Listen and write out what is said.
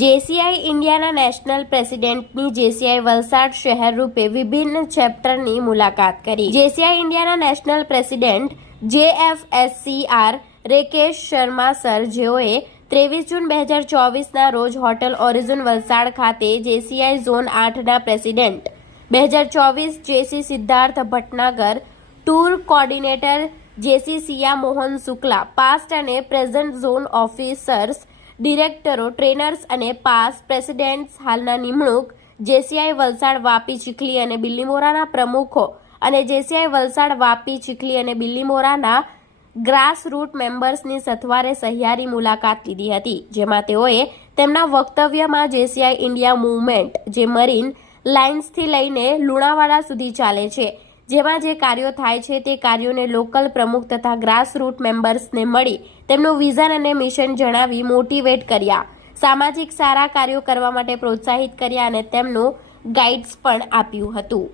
JCI ઇન્ડિયાના national પ્રેસિડેન્ટની JCI Valsad શહેર રૂપે વિભિન્ન ચેપ્ટરની મુલાકાત કરી। જેસીઆઈ ઇન્ડિયાના national president JFSCR Rakesh Sharma sir, જેઓએ 23 જૂન 2024ના રોજ હોટેલ ઓરિઝોન વલસાડ ખાતે જેસીઆઈ ઝોન 8ના president 2024 JC Siddharth Bhatnagar, tour coordinator JC Siya Mohan Shukla, past અને પ્રેઝન્ટ ઝોન ઓફિસર્સ, ડિરેક્ટરો, ટ્રેનર્સ અને પાસ પ્રેસિડેન્ટ્સ, હાલના નિમણૂક જેસીઆઈ વલસાડ, વાપી, ચીખલી અને બિલ્લીમોરાના પ્રમુખો અને જેસીઆઈ વલસાડ, વાપી, ચીખલી અને બિલ્લીમોરાના ગ્રાસરૂટ મેમ્બર્સની સથવારે સહિયારી મુલાકાત લીધી હતી, જેમાં તેઓએ તેમના વક્તવ્યમાં જેસીઆઈ ઇન્ડિયા મૂવમેન્ટ, જે મરીન લાઇન્સથી લઈને લુણાવાડા સુધી ચાલે છે, જેમાં જે કાર્યો થાય છે તે કાર્યોને લોકલ પ્રમુખ તથા ગ્રાસરૂટ મેમ્બર્સને મળી તેમનું વિઝન અને મિશન જણાવી મોટિવેટ કર્યા, સામાજિક સારા કાર્યો કરવા માટે પ્રોત્સાહિત કર્યા અને તેમનું ગાઈડ્સ પણ આપ્યું હતું।